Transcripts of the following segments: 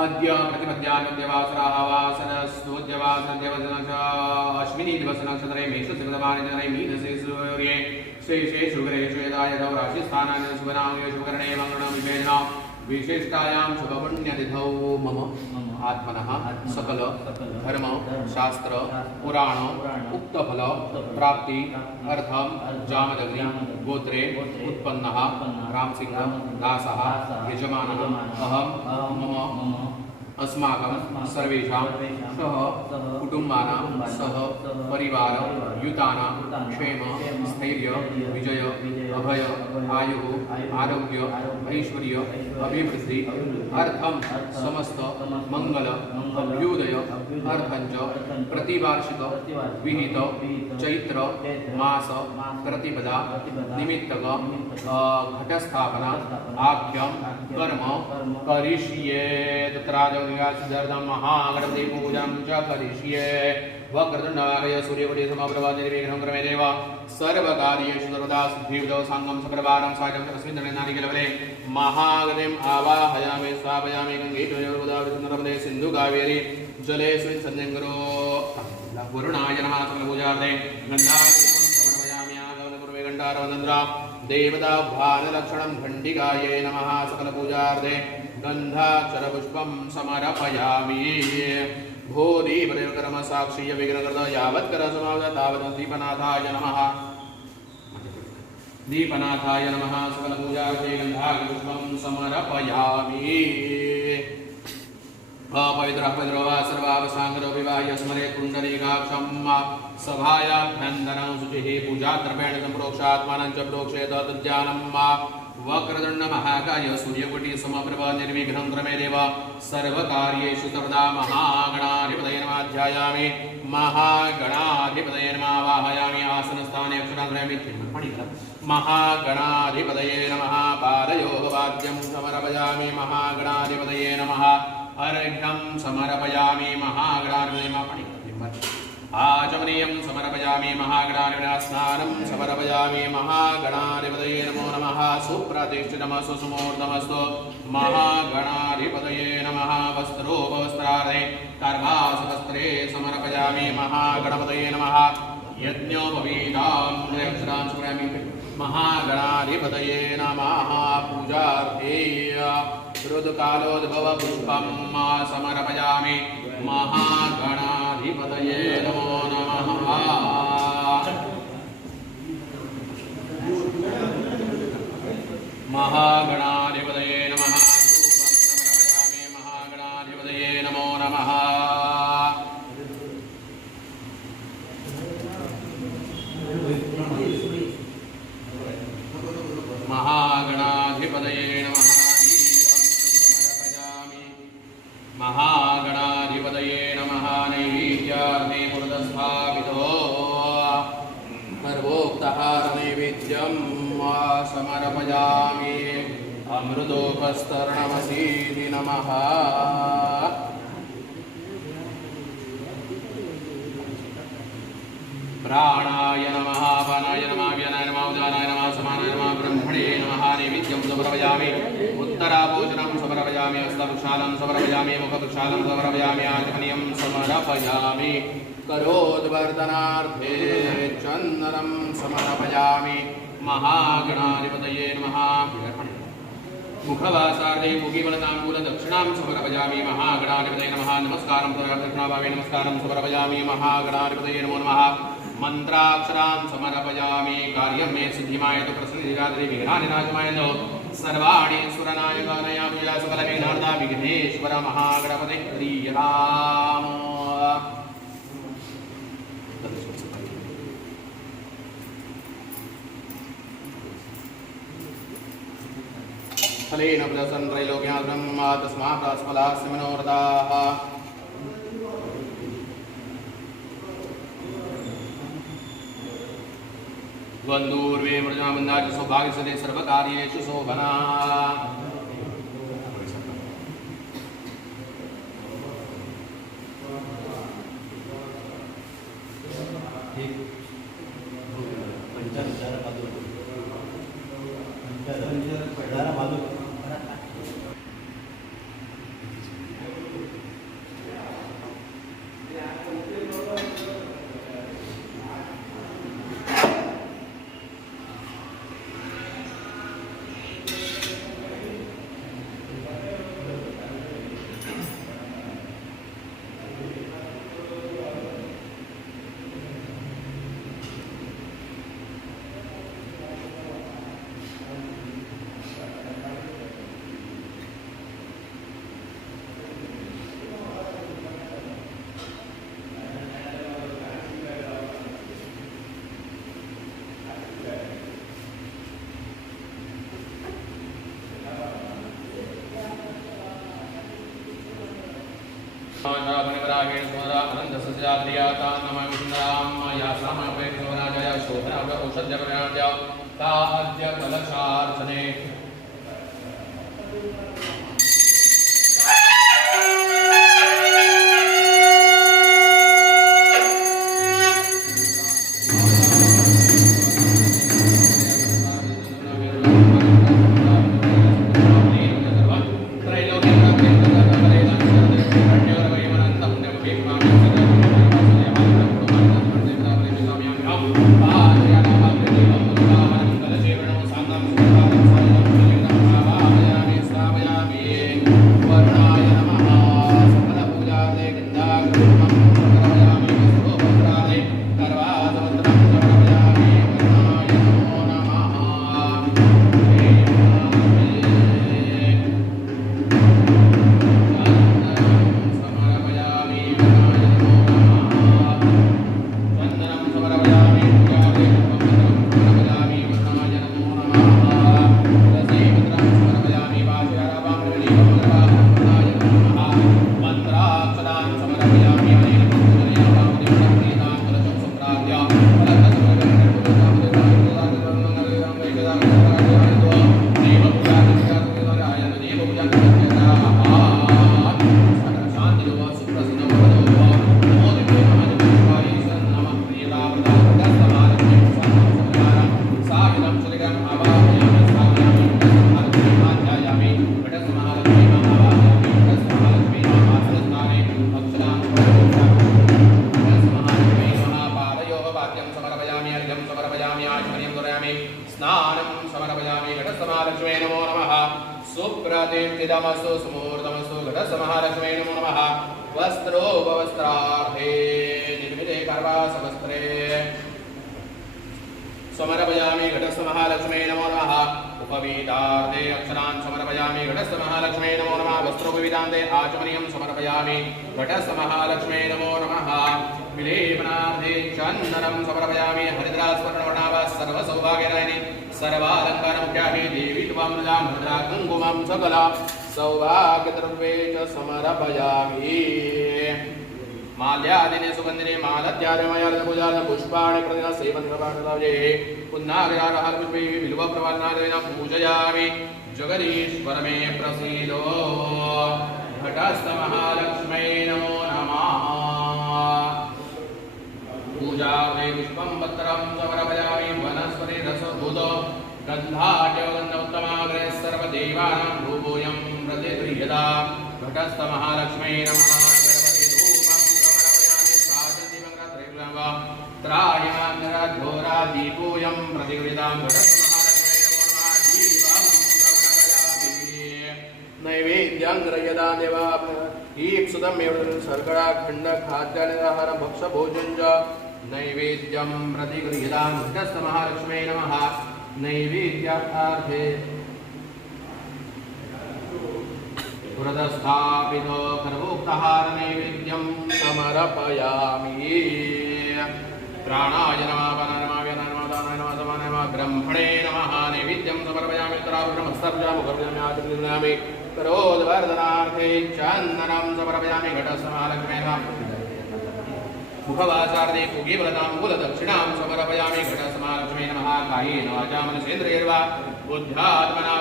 अद्य प्रतिपद्यान्यवासराः वासरस्तोद्यवासनदेवसनक्ष अश्विनी दिवसनक्षत्रे मेषसिंहमाने जनरे मीनसे सूर्ये शेषे शुक्रेषु यदा यदौ राशिस्थानानि शुभनामये शुभकर्णे मङ्गलं विभेदना विशिष्टायां शुभपुण्यतिथौ मम आत्मनः सकल धर्म शास्त्र पुराण उक्तफल प्राप्ति प्राप्ति अर्थम जामदग्नि गोत्रे उत्पन्नः उत्पन्नः रामसिंह दासः यजमानः अहं मम अस्माकं सर्वेषां सह कुटुम्बानां सह परिवारयुतानां युतानां क्षेम स्थैर्य विजय अभय आयु आरोग्य ऐश्वर्य अभिवृद्धि अर्थम समस्त मंगल अभ्युदय अर्थंच प्रतिवार्षिक विहित चैत्र मास प्रतिपदा निमित्तक घटस्थापना आख्यम कर्म कर्म करिष्ये। तत्राजनिवासिद्धर्थं महागणपति पूजा च करिष्ये। वक्रतुण्डवालय सूर्यकोटि समप्रभा निर्विघ्नं क्रमे देव सर्वकार्येषु सर्वदा सिद्धिविदौ साङ्गं सकलवारं सायं तस्मिन् नारिकेलवले महागतिम् आवाहयामि स्थापयामि गङ्गे नर्मदे सिन्धु कावेरी जलेऽस्मिन् सन्निङ्गरो वरुणाय नमः सकलपूजार्थे गन्धापुष्पं समर्पयामि आगमनपूर्वे घण्टारवदन्द्रा देवताभानलक्षणं घण्टिकायै नमः सकलपूजार्थे गन्धाक्षरपुष्पं समर्पयामि भूरिपरिकर्म साक्षीय विघ्नकृत यावत्करसमागत तावत् दीपनाथाय नमः। दीपनाथाय नमः सकलपूजार्थे गन्धाक्षरपुष्पं समर्पयामि। अपवित्रः पवित्रो वा सर्वावसाङ्गरो स्मरे पुण्डरीकाक्षं सभायाभ्यन्तरं शुचिः पूजाद्रव्येण सम्प्रोक्षात्मानं च प्रोक्षेत तद्यानं वक्रदण्ड महाकाय सूर्यकोटि समप्रभ निर्विघ्नं क्रमे देव। सर्वकार्येषु सर्वदा महागणाधिपतये नमाध्यायामि महागणाधिपतये नमावाहयामि आसनस्थाने अक्षराग्रयामि महागणाधिपतये नमः। पादयोः वाद्यं समर्पयामि। महागणाधिपतये नमः। अर्घ्यं समर्पयामि। महागणाधिपतये नमः। आचमनीयं समर्पयामि महागणाधिपतिना स्नानं समर्पयामि महागणाधिपतये नमो नमः सुप्रतिष्ठितमस्तु सुमूर्तमस्तु महागणाधिपतये नमः वस्त्रोपवस्त्रार्थे कर्मासवस्त्रे समर्पयामि महागणपतये नमः यज्ञोपवीतां अक्षरां स्मरामि महागणाधिपतये नमः पूजार्थे ऋतुकालोद्भव पुष्पं समर्पयामि महागणाधिपतये नमो नमः समर्पयामि। उत्तराभोजनं समर्पयामि हस्तवृक्षालं समर्पयामि मुखवृक्षालं समर्पयामि आचमनीयं समर्पयामि। करोद्वर्धनार्थे चन्दनं समर्पयामि। महागणाधिपतये नमः। मुखवासार्धे मुखीवलताम्बूल दक्षिणां समर्पयामि महागणाधिपतये नमः। नमस्कारं दक्षिणाभावे नमस्कारं समर्पयामि। महागणाधिपतये नमो नमः। मन्त्राक्षरां समर्पयामि कार्यं मे सिद्धिमाय तु प्रसन्निरात्रि विघ्नानि नाशमाय नो सर्वाणि सुरनायकानया पूजा सकलविघ्नार्था विघ्नेश्वर महागणपते प्रियराम फलेन प्रसन् त्रैलोक्याग्रं तस्मात् स्मलास्य मनोरथाः द्वन्द्वूर्वे मृजनाबन्धा सौभाग्यसदे सर्वकार्येषु शोभना। मणिवरागेण वस्त्रोपवीतान्ते आचमनीयं समर्पयामि। घटसमहालक्ष्मे नमो नमः। विलेपनार्थे चन्दनं समर्पयामि। हरिद्रास्वर्णवर्णाव सर्वसौभाग्यरायिणि। सर्वालङ्कारमुख्यामि देवी त्वामृजां भद्रा कुङ्कुमं सकला। सौभाग्यद्रव्ये च समर्पयामि। माल्यादिने सुगन्धिने मालत्यादिमयाद पुष्पाणि प्रतिदिन सेवन्त्रपाठदाये पुन्नाविरारः पुष्पै पूजयामि। जगदीश्वर मे प्रसीदो। घटस्थमहालक्ष्मै नमो नमः। पूजावे पुष्पं पत्रं समर्पयामि वनस्पति रसभूतो गन्धाट्यो गन्धोत्तमाग्रे सर्वदेवानां भूभूय प्रतिगृह्यता घटस्थमहालक्ष्मै नमः। गणपति धूपं समर्पयामि साधुदिवङ्गत्रैर्वा त्रायमाङ्गराघोरादीपोऽयं नैवेद्याङ्ग्रयदा देवा ईप्सुतमेव सर्गडा खण्ड खाद्यानिहार भक्ष भोजन च नैवेद्यं प्रतिगृहीतां घटस्थमहालक्ष्मै नमः। नैवेद्यार्थे पुरतस्थापितो कर्मोक्तहार नैवेद्यं समर्पयामि। प्राणाय नमः वनरमाय नर्मदानाय नमः समानाय नमः ब्रह्मणे नमः। नैवेद्यं समर्पयामि उत्तराभरणमस्तर्जामुखर्पयामि आचरिष्यामि करोद्वर्धनार्थे चान्दनं समर्पयामि घटस्थमालक्ष्मे मुखवाचार्ये कुगीव्रतां मूलदक्षिणां समर्पयामि घटसमालक्ष्मे नमः। कायेन वाचा मनसेन्द्रियर्वा बुद्ध्यात्मना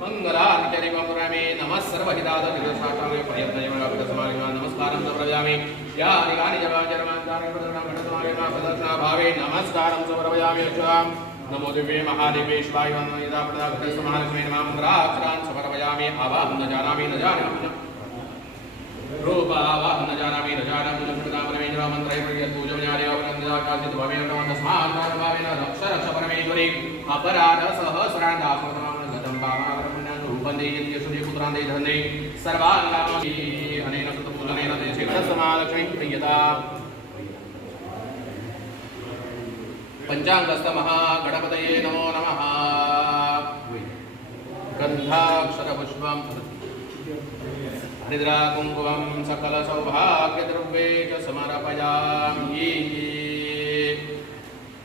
मङ्गलार्चनिममुरमे नमः सर्वहितादविदशाचार्य पर्यन्तयमरापितसमालिमा नमस्कारं समर्पयामि। या निगानि जवाचरमान्तानि प्रदर्शनं घटसमालिमा प्रदर्शनाभावे नमस्कारं समर्पयामि च नमो दिव्ये महादेवे शिवाय यदा प्रदा घटसमहालक्ष्मी नमः मङ्गलाचरान् समर्पयामि आवाहं न जानामि न जानामि। रूपावाहं न जानामि न जानामि न प्रदा मन्त्रै पूजमयादेव वन्दनाकाशित भवेन नमः तस्मात् भावेन रक्ष रक्ष परमेश्वरी अपराध सहस्रान् दासोतमां गतं पावारपुण्यं रूपं देयन्ति सूर्यपुत्रान् दे धन्ये सर्वान् अनेन सुतपूजनेन देशे घटसमालक्ष्मीं प्रियता। पञ्चाङ्गस्तमः गणपतये नमो नमः। गन्धाक्षरपुष्पं हरिद्रा कुङ्कुमं सकलसौभाग्यद्रव्ये च समर्पयामि।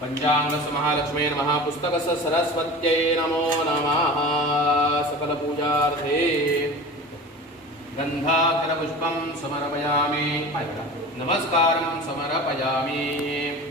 पञ्चाङ्गसमहालक्ष्मे नमः। पुस्तकस्य सरस्वत्यै नमो नमः। सकलपूजार्थे गन्धाक्षरपुष्पं समर्पयामि। नमस्कारं समर्पयामि।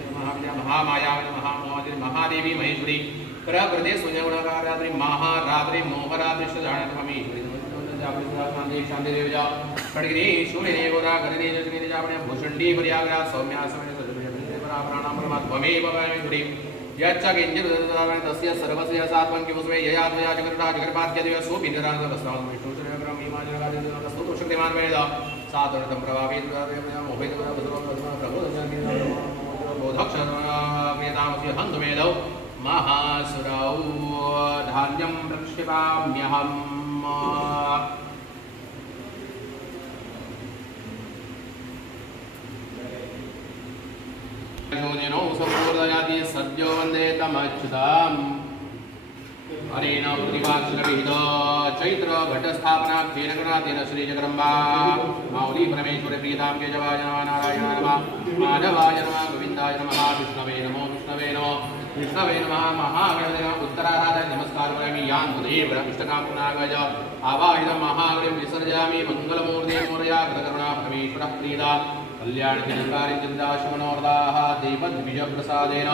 महाविद्या महामाया महामोहादेवी महादेवी महेश्वरी। प्रकृति सुजगुणकारात्रि महारात्रि मोहरात्रि जाणतमीश्वरी शांति देवजा सौम्या सौम्य परमेश्वरी यच्च किञ्चित् तस्य सर्वस्य सात्वं जगर्पाद्यदेव वेदावहन्तु मेदौ महासुरौ धान्यं रक्षिवाम्यहम् सद्यो वन्दे तमच्युताम्। अनेन प्रतिभाक्षरविहित चैत्र घटस्थापना तेन गणातेन श्रीजगदम्बा माऊली परमेश्वर प्रीतां केशवाय नमः नारायण नमः माधवाय नमः गोविन्दाय नमः विष्णवे नमो विष्णवे नमो विष्णवे नमः महागणदेव उत्तराराधय नमस्कार करोमि यान् तदेव इष्टकामनागज आवाहितं महागणिं विसर्जयामि मङ्गलमूर्ते मोरया कृतकरुणा परमेश्वरः प्रीता। कल्याणजनकारि चिन्ताशमनोरदाः देवद्विजप्रसादेन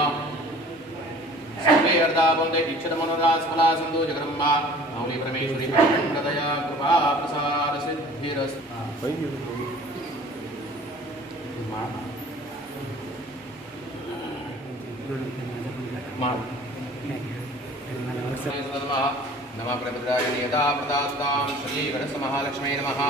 सर्वे अर्धाबन्धे इच्छतमनुरास्मला सन्तो जगदम्बा मौली परमेश्वरी प्रदया कृपा प्रसार सिद्धिरस्तु नमः प्रभद्राय नियता प्रदास्तां श्रीगणसमहालक्ष्मै नमः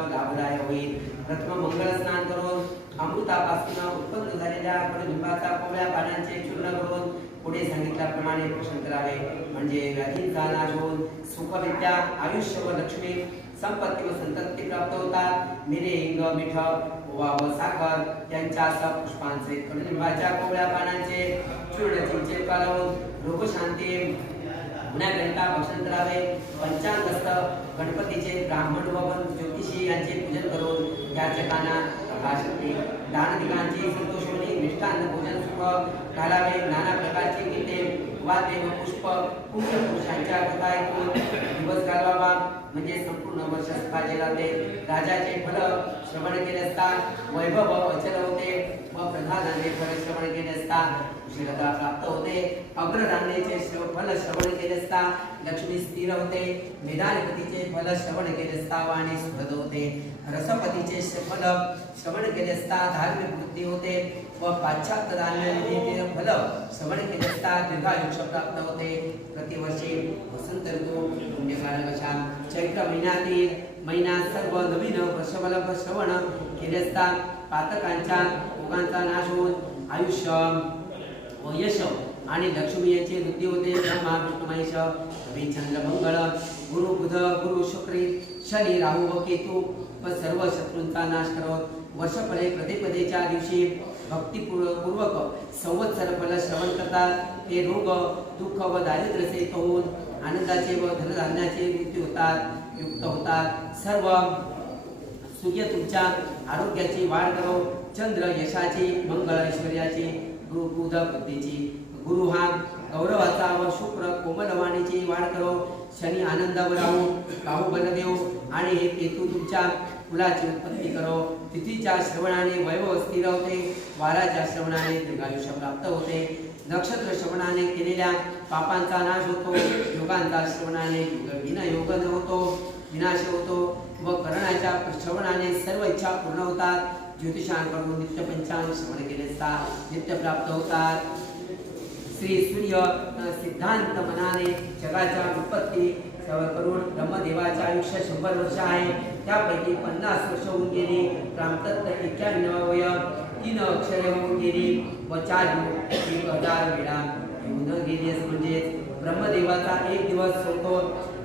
लाभदाय होईल. प्रथम मंगळ स्नान करून अमृतापासून उत्पन्न झालेल्या कडुलिंबाचा कोवळ्या पाण्याचे चूर्ण करून पुढे सांगितल्याप्रमाणे पोषण करावे. म्हणजे व्याधींचा नाश होऊन सुखविद्या आयुष्य व लक्ष्मी संपत्ती व संतती प्राप्त होतात. मिरे हिंग मिठ ओवा व साखर यांच्या असा पुष्पांचे कडुलिंबाच्या कोवळ्या पानांचे चूर्ण चिंचे पालवून रोगशांती गुन्ह्याकरिता भक्षण करावे पंचांगस्त गणपतीचे ब्राह्मण व ज्योतिषी यांचे पूजन करून याचकांना प्रकाशते दानदिकांची संतोषवणी मिष्टान्न भोजन सुख घालावे नाना प्रकारची गीते वाद्य व पुष्प पुण्य पुरुषांच्या कथा ऐकून दिवस घालवावा. म्हणजे संपूर्ण वर्ष सुखाचे जाते राजाचे फल श्रवण केले असता वैभव अचल होते. व प्रधानांचे फल श्रवण केले असता कुशलता प्राप्त होते. अग्रधान्याचे फल श्रवण केले असता लक्ष्मी स्थिर होते. मेधानपतीचे फल श्रवण केले असता वाणी सुखद होते. रसपतीचे फल श्रवण केले असता धार्मिक वृद्धी होते. व पाश्चात्य धान्य फल श्रवण केले असता दीर्घायुष्य प्राप्त होते. प्रतिवर्षी वसंत ऋतू पुण्यकारक चैत्र महिन्यातील महिना सर्व नवीन वर्षफल श्रवण केले असता पातकांच्या रोगांचा नाश होऊन आयुष्य व यश आणि लक्ष्मी यांची वृद्धी होते. ब्रह्मा विष्णू महेश रवी चंद्र मंगळ गुरु बुध गुरु शुक्री शनी राहू व केतू. व सर्व शत्रूंचा नाश करत वर्षफळे प्रतिपदेच्या दिवशी भक्तीपूर्वक संवत्सर फल श्रवण करतात. ते रोग दुःख व दारिद्र्यचे होऊन आनंदाचे व धनधान्याचे वृत्ती होतात युक्त होतात. सर्व सूर्य तुमच्या आरोग्याची वाढ करो. चंद्र यशाची मंगळ ऐश्वर्याची गुरु बुध बुद्धीची. गुरु हा गौरवाचा व शुक्र कोमलवाणीची वाढ करो. शनी आनंदावर राहू राहू बनदेव आणि हे केतू तुमच्या मुलाची उत्पत्ती करो। तिथीच्या श्रवणाने वैभव स्थिर होते वाराच्या श्रवणाने दीर्घायुष्य प्राप्त होते. नक्षत्र श्रवणाने केलेल्या पापांचा नाश होतो योगांचा श्रवणाने विनयोग होतो विनाश होतो व करणाच्या श्रवणाने सर्व इच्छा पूर्ण होतात. ज्योतिषांकडून नित्य पंचांग श्रवण केले असता नित्य प्राप्त होतात. श्री सूर्य सिद्धांत मनाने जगाच्या उत्पत्ती सर्व करून ब्रह्मदेवाचे आयुष्य शंभर वर्ष आहे. त्यापैकी पन्नास वर्ष होऊन गेली. प्रांतत्त एक्क्याण्णव वय तीन अक्षरे होऊन गेली. व चार युग एक हजार वेळा येऊन गेली म्हणजेच ब्रह्मदेवाचा एक दिवस होतो.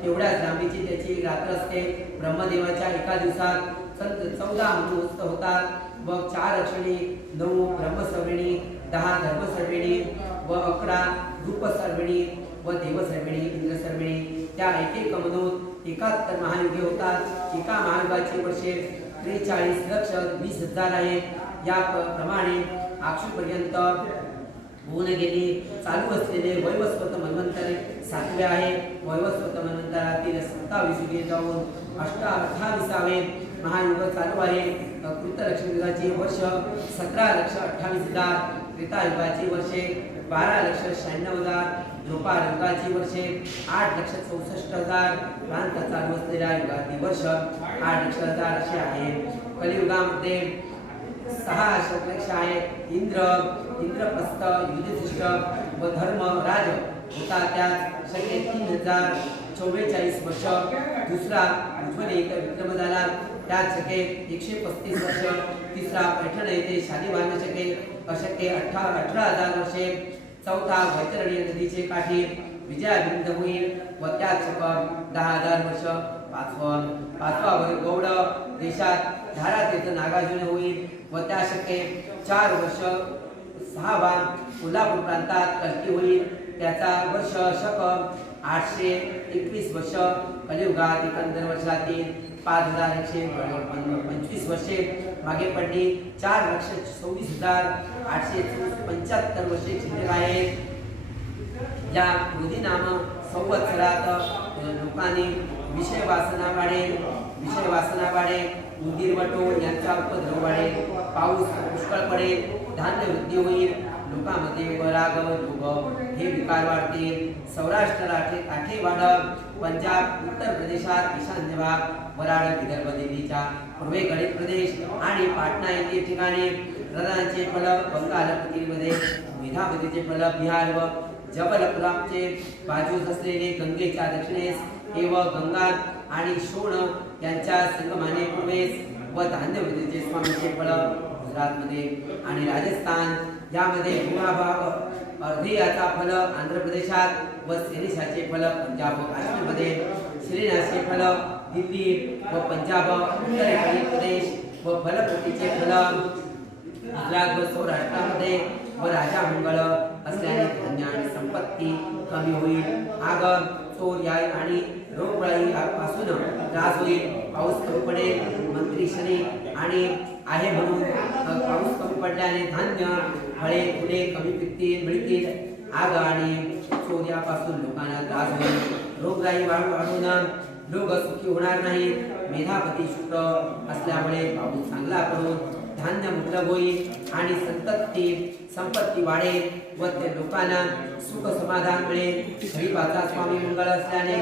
तेवढ्याच लांबीची त्याची रात्र असते. ब्रह्मदेवाच्या एका दिवसात संत चौदा मुहूर्त होतात. व चार अक्षणी नऊ ब्रह्मसर्विणी दहा धर्मसर्विणी व अकरा रूपसर्विणी व देवसर्विणी इंद्रसर्विणी त्या एक एक एकाहत्तर महायुगे होतात. एका महायुगाची वर्षे त्रेचाळीस लक्ष वीस हजार आहे. या प्रमाणे आक्षूपर्यंत होऊन गेली. चालू असलेले वैवस्वत मन्वंतर सातवे आहे. वैवस्वत मन्वंतरातील सत्तावीस युगे जाऊन अष्टा अठ्ठावीसावे महायुग चालू आहे. कृतलक्ष्मीयुगाचे वर्ष सतरा लक्ष अठ्ठावीस हजार. त्रेतायुगाचे वर्षे बारा लक्ष शहाण्णव हजार. द्रोपार वर्षे आठ लक्ष चौसष्ट हजार प्रांत चालू असलेल्या युगातील वर्ष आठ लक्ष हजार असे आहे. कलियुगामध्ये सहा शतलक्ष आहे. इंद्र इंद्रप्रस्थ युधिष्ठ व धर्म राज होता त्यात. शके तीन हजार चौवेचाळीस वर्ष. दुसरा एक विक्रम झाला. त्यात शके एकशे पस्तीस वर्ष. तिसरा पैठण येथे शालिवान शके अशके अठरा अठरा हजार वर्षे चौथा वैतरणी नदीचे काठी विजयाबिंद होईल. व त्यात शक दहा हजार वर्ष पाचवं पाचवा गौड देशात धारातीर्थ नागार्जुन होईल. व त्या शके चार वर्ष सहा सहावा कोल्हापूर प्रांतात कल्की होईल. त्याचा वर्ष शक आठशे एकवीस वर्ष कलियुगात एकंदर वर्षातील पाच हजार एकशे पंचवीस वर्षे. मागे पडली चार लक्ष सव्वीस हजार आठशे पंच्याहत्तर वर्षे शिल्लक आहेत. या क्रोधी नाम संवत्सरात लोकांनी विषय वासना वाढेल विषय वासना वाढेल उंदीर वटो यांचा उपद्रव वाढेल पाऊस पुष्कळ पडेल धान्य वृद्धी होईल. लोकांमध्ये वराग भूगव हे विकार वाढतील. सौराष्ट्र राठे काठे पंजाब उत्तर प्रदेशात ईशान्य भाग वराड विदर्भ दिल्लीच्या पूर्वेकडील प्रदेश आणि पाटणा येथील ठिकाणी रदांचे फलक बंगाल मध्ये मेधापतीचे फलक बिहार व जबलपुरामचे बाजूस असलेले गंगेच्या दक्षिणेस हे व गंगा आणि शोण यांच्या संगमाने पूर्वेस व धान्यवतीचे स्वामीचे फलक गुजरातमध्ये आणि राजस्थान ज्यामध्ये भूभाग अर्धी याचा फलक आंध्र प्रदेशात व सेनिशाचे फलक पंजाब व काश्मीरमध्ये. श्रीनाथचे फलक दिल्ली व पंजाब उत्तरेकडील प्रदेश व फलप्रतीचे फलक गुजरात व सौराष्ट्रामध्ये. व राजा मंगळ असल्याने धन्य आणि संपत्ती कमी होईल. आग चोर याय आणि रोगराई पासून त्रास होईल. पाऊस कमी पडेल मंत्री शनी आणि आहे म्हणून. पाऊस कमी पडल्याने धान्य हळे फुले कमी पिकतील मिळतील. आग आणि चोर्यापासून लोकांना त्रास होईल. रोगराई वाढू वाढू ना लोक सुखी होणार नाही मेधापती शुक्र असल्यामुळे पाऊस चांगला करून धान्य मुबलक होईल आणि संतती संपत्ती वाढेल व ते लोकांना सुख समाधान मिळेल. गरीबाचा स्वामी मंगळ असल्याने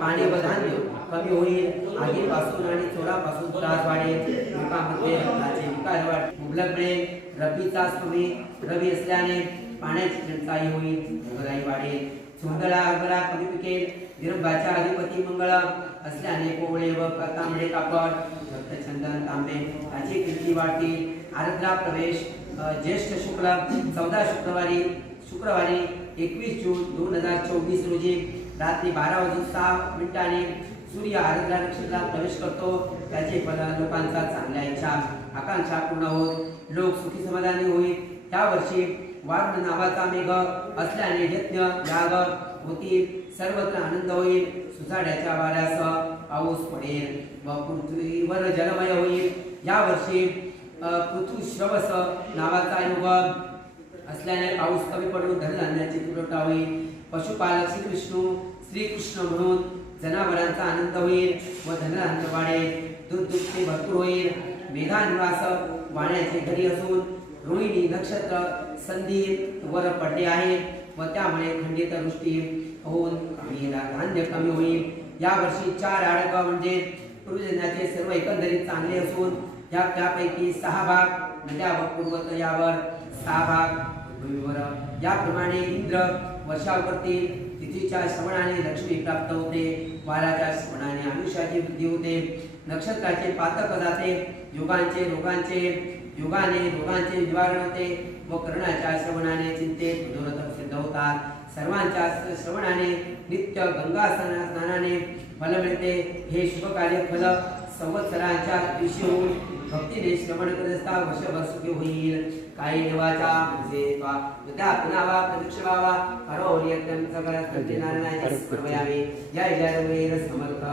पाणी व धान्य कमी होईल. आगीपासून आणि चोरापासून त्रास वाढेल. लोकांमध्ये रक्ताचे विकार मुबलक मिळेल. रबीचा स्वामी रवी असल्याने पाण्याची टंचाई होईल रोगराई वाढेल. सुंदरा हरभरा कमी पिकेल विरंभाच्या अधिपती मंगळ असल्याने कोवळे व तांबडे कापड रक्तचंदन तांबे याची कीर्ती वाढतील. आरद्रा प्रवेश ज्येष्ठ शुक्ल चौदा शुक्रवारी शुक्रवारी एकवीस जून दोन हजार चोवीस रोजी रात्री बारा वाजून सहा मिनिटांनी सूर्य आरद्रा नक्षत्रात प्रवेश करतो. त्याचे फल लोकांचा चांगल्या इच्छा आकांक्षा पूर्ण होत. लोक सुखी समाधानी होईल. त्या वर्षी वार्ण नावाचा मेघ असल्याने यज्ञ याग होतील. सर्वत्र आनंद होईल. सुसाड्याच्या वाऱ्यासह पाऊस पडेल. व पृथ्वीवर जलमय होईल. या वर्षी पृथुश्रवस नावाचा योग असल्याने पाऊस कमी पडून धनधान्याची पुरवठा होईल. पशुपालक श्रीकृष्ण श्रीकृष्ण म्हणून जनावरांचा आनंद होईल व धनधान्य वाढेल दूध दुखते भरपूर होईल. मेघा निवास वाण्याचे घरी असून रोहिणी नक्षत्र संधी वर पडले आहे व त्यामुळे खंडित वृष्टी होऊन धान्य कमी होईल. यावर्षी चार आडक म्हणजे पूर्वजन्याचे सर्व एकंदरीत चांगले असून या त्यापैकी सहा भाग नद्या व पूर्वत यावर सहा भाग याप्रमाणे इंद्र वर्षावरती तिथीच्या श्रवणाने लक्ष्मी प्राप्त होते वाराच्या श्रवणाने आयुष्याची वृद्धी होते नक्षत्राचे पातक जाते युगांचे रोगांचे युगाने रोगांचे निवारण होते व कर्णाच्या श्रवणाने चिंतेत मनोरथ सिद्ध होतात. सर्वांच्या श्रवणाने नित्य गंगा स्नानाने फल मिळते. हे शुभ कार्य फल संवत्सराच्या दिवशी होऊन भक्तीने श्रवण करत असता वर्षभर सुखी होईल काही देवाचा जे वा उद्या पुनावा प्रदक्ष व्हावा हरो यज्ञ सगळ्यात नारायणाचे सर्वयावे जय जय रघुवीर समर्थ